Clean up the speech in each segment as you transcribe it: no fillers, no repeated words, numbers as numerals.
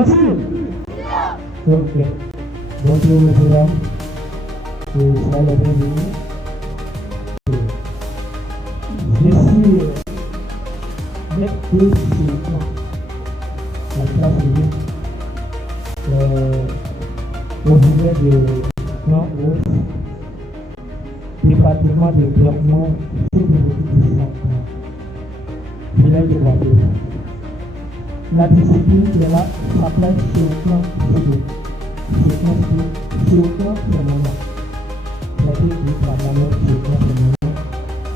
Merci. Ok. Bonjour, mesdames. Soyez les bienvenus. Je suis maître de la classe au niveau de Plan Hausse, département de développement village de Guadeloupe. La discipline qui est là s'appelle sur le plan physique. Sur le plan féminin. C'est-à-dire que par la même sur le plan féminin.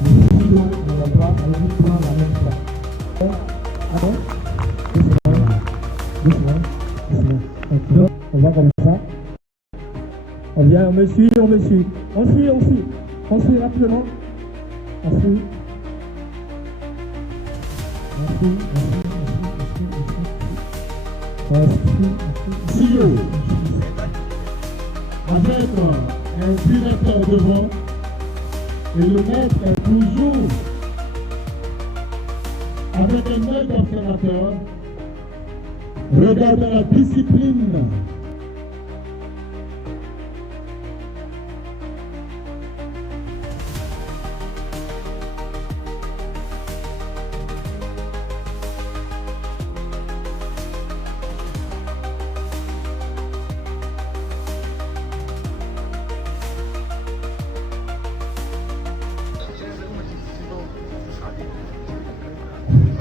Le physio, on va pas aller prendre la même place. Donc, on va comme ça. On vient, on me suit. On suit rapidement. On suit. CEO, avec un directeur devant, et le maître est toujours avec un œil d'observateur, regardant la discipline.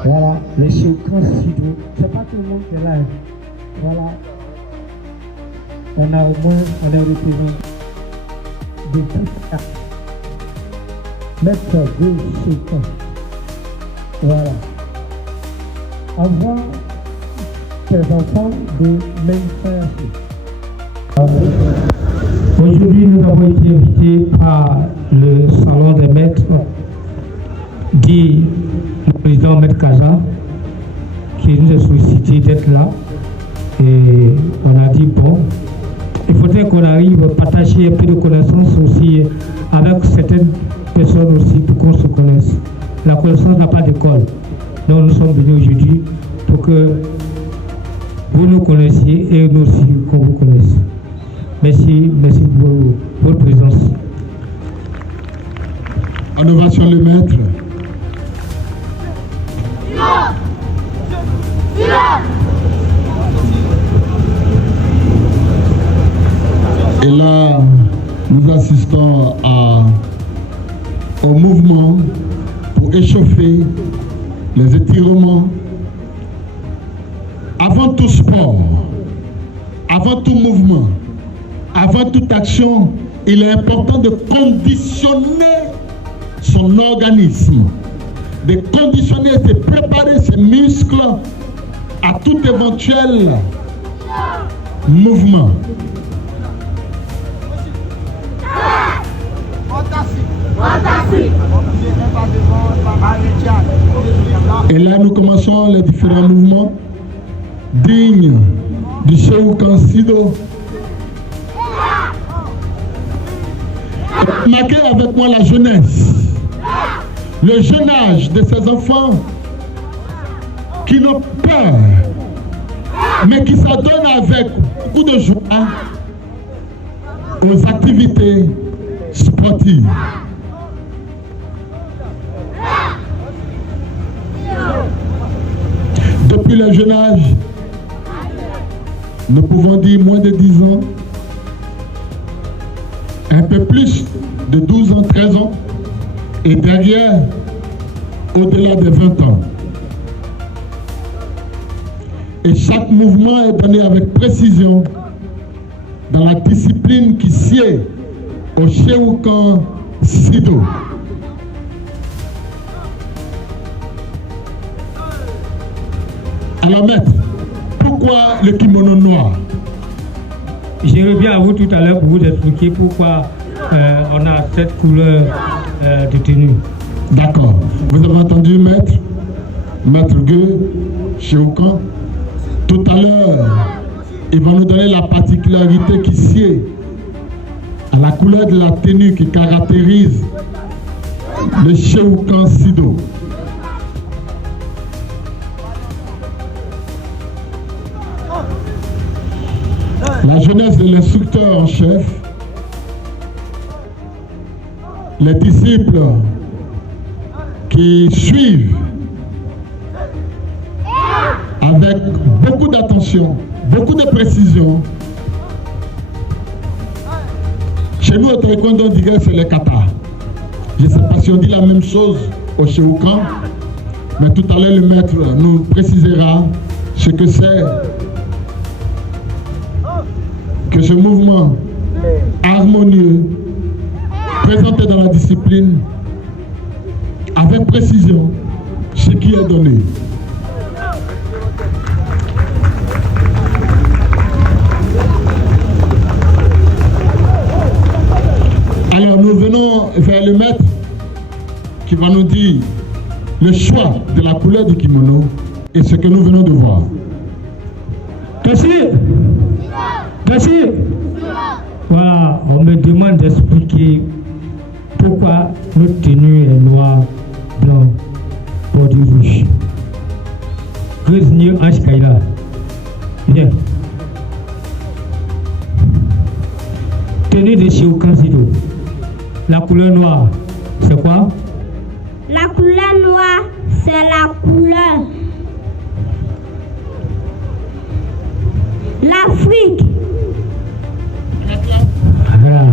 Voilà, les Shoukan Sido. C'est pas tout le monde qui est là. Voilà. On a au moins un représentant de tout maître de Shoukan. Voilà. Avoir tes enfants de même frère. Aujourd'hui, nous avons été invités par le salon des maîtres dit le président Maître Kaja qui nous a sollicité d'être là et on a dit bon, il faudrait qu'on arrive à partager un peu de connaissances aussi avec certaines personnes aussi pour qu'on se connaisse. La connaissance n'a pas d'école, donc nous sommes venus aujourd'hui pour que vous nous connaissiez et nous aussi qu'on vous connaisse. Merci pour votre présence. En ovation le maître. Et là, nous assistons au mouvement pour échauffer les étirements. Avant tout sport, avant tout mouvement, avant toute action, il est important de conditionner son organisme, de conditionner et de préparer ses muscles à tout éventuel mouvement. Et là, nous commençons les différents mouvements dignes du Shoukan Sido. Marquez avec moi la jeunesse, le jeune âge de ces enfants qui n'ont peur, mais qui s'adonnent avec beaucoup de joie aux activités sportives. Depuis le jeune âge, nous pouvons dire moins de 10 ans, un peu plus de 12 ans, 13 ans, et derrière, au-delà de 20 ans. Et chaque mouvement est donné avec précision dans la discipline qui sied au Shoukan Sido. Alors maître, pourquoi le kimono noir? Je reviens à vous tout à l'heure pour vous expliquer pourquoi on a cette couleur de tenue. D'accord. Vous avez entendu maître Gueux, Shoukan. Tout à l'heure, il va nous donner la particularité qui sied à la couleur de la tenue qui caractérise le Shoukan Sido. la jeunesse de l'instructeur en chef, les disciples qui suivent avec beaucoup d'attention, beaucoup de précision. Chez nous, au taekwondo, on dirait que c'est les katas. Je ne sais pas si on dit la même chose au Sheukan, mais tout à l'heure, le maître nous précisera ce que c'est que ce mouvement harmonieux, présenté dans la discipline, avec précision, ce qui est donné. Alors nous venons vers le maître qui va nous dire le choix de la couleur du kimono et ce que nous venons de voir. Merci. Merci. Voilà, on me demande d'expliquer pourquoi notre tenue est noire, blanc, bordure rouge. Grisnier Ange Kaila. Bien. Tenue de Sheukan Sido. La couleur noire, c'est quoi? La couleur noire, c'est la couleur. L'Afrique. Voilà.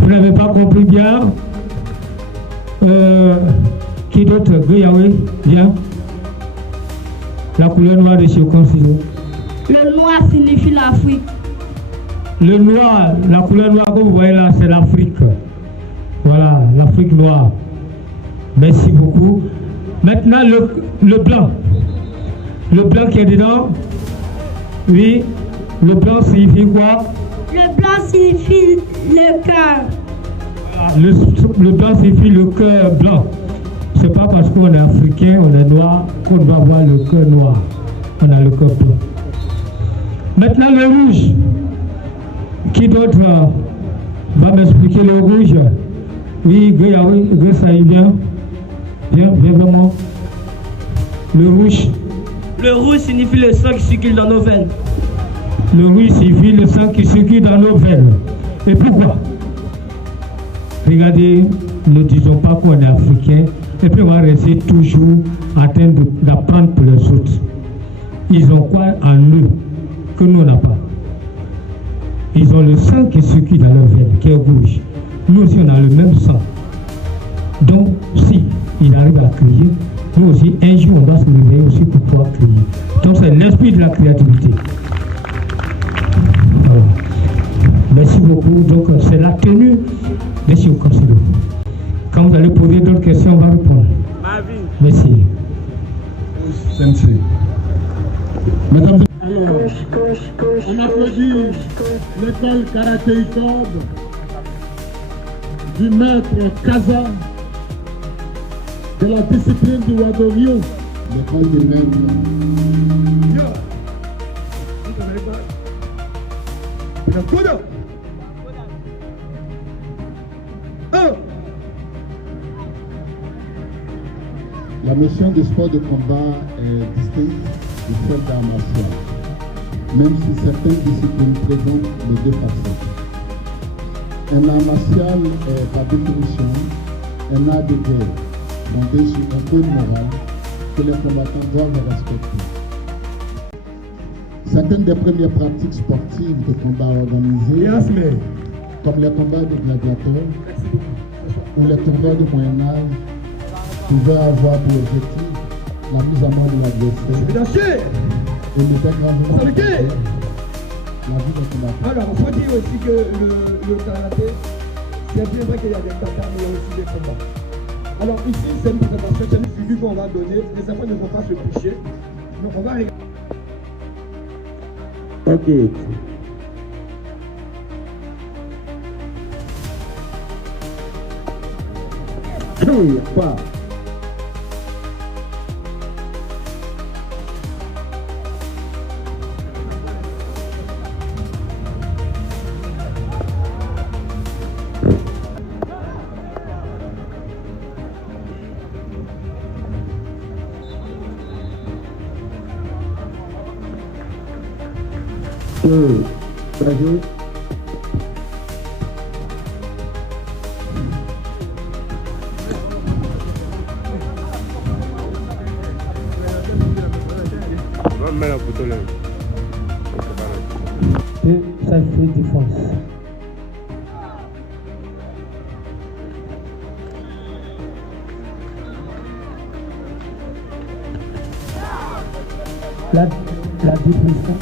Vous n'avez pas compris bien? Qui d'autre? Guyawe, bien. La couleur noire de Sheukan Sido. Le noir signifie l'Afrique. Le noir, la couleur noire que vous voyez là, c'est l'Afrique. Voilà, l'Afrique noire. Merci beaucoup. Maintenant, le blanc. Le blanc qui est dedans. Oui, le blanc signifie quoi? Le blanc signifie le cœur. Voilà, le blanc signifie le cœur blanc. C'est pas parce qu'on est africain, on est noir, qu'on doit avoir le cœur noir. On a le cœur blanc. Maintenant, le rouge. Qui d'autre va m'expliquer le rouge? Oui, ça y vient. Bien, vraiment. Le rouge. Le rouge signifie le sang qui circule dans nos veines. Le rouge signifie le sang qui circule dans nos veines. Et pourquoi? Regardez, ne disons pas qu'on est africain, et puis on va rester toujours en train d'apprendre pour les autres. Ils ont quoi en eux que nous n'avons pas? Ils ont le sang qui circule dans leur veine, qui est rouge. Nous aussi, on a le même sang. Donc, si ils arrivent à crier, nous aussi, un jour, on va se réveiller aussi pour pouvoir crier. Donc, c'est l'esprit de la créativité. Voilà. Merci beaucoup. Donc, c'est la tenue de Sheukan Sido. Quand vous allez poser d'autres questions, on va répondre. Merci. Sensei. Mesdames et alors, on applaudit l'école Karaté Icône du maître Kaza de la discipline du Wadorio. L'école des maîtres. La notion du sport de combat est distincte de celle d'art martial, même si certaines disciplines présentent les deux facettes. Un art martial est par définition un art de guerre fondé sur un code moral que les combattants doivent respecter. Certaines des premières pratiques sportives de combat organisées, comme les combats de gladiateurs ou les tournois du Moyen-Âge, pouvaient avoir pour objectif la mise à mort de l'adversaire et le dégagement de la vie des combattants. Alors, il faut dire aussi que le karaté, c'est bien vrai qu'il y a des katas, mais il y a aussi des combats. Alors ici, c'est une présentation, c'est une figure qu'on va donner. Les enfants ne vont pas se coucher. Donc on va regarder. Ok. Pas. Bagé. Et ça fait défense. La défense.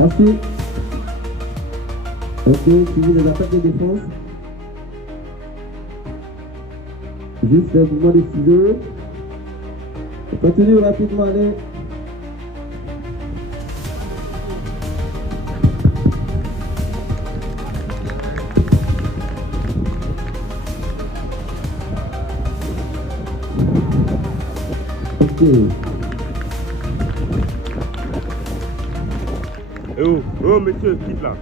Ensuite, ok, suivi des attaques et défenses. Juste un mouvement de ciseaux. On continue rapidement, allez. Ok. Oh, monsieur, quitte là.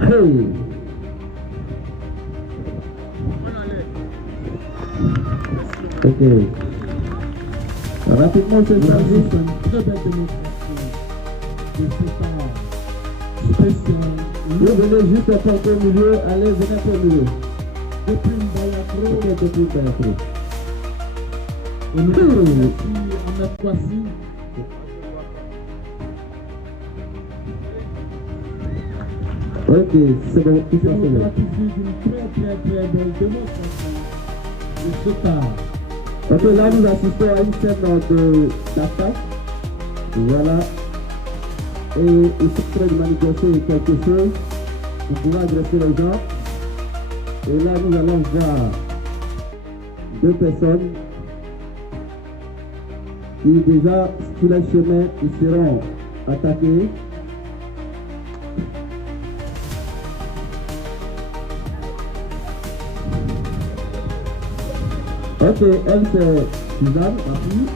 Hey. Ok. Rapidement, c'est ça. Très belle démonstration de ce temps spécial. Vous venez juste à porter au milieu, allez, venez au milieu. Depuis Mbayakro. Ok, depuis Mbayakro. Et nous sommes ici en Aquatie. Ok, c'est bon, tout Je ça c'est vous bon. gratifie d'une très belle démonstration de ce temps. Ok, là nous assistons à une scène d'attaque. Voilà. Et ils sont en train de manipuler quelque chose pour pouvoir agresser les gens. Et là nous allons voir deux personnes qui déjà sur le chemin ils seront attaqués. Ok, elle c'est Suzanne, ma fille.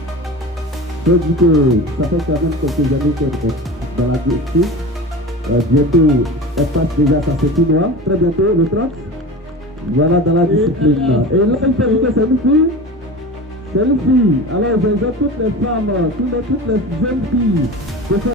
Je dis que ça fait quand même quelques années qu'elle est dans la district. Bientôt, elle passe déjà sa septième mois. Très bientôt, le 30. Voilà dans la discipline. Et là, il peut dire que c'est une fille. C'est une fille. Alors, je toutes les femmes, toutes les jeunes filles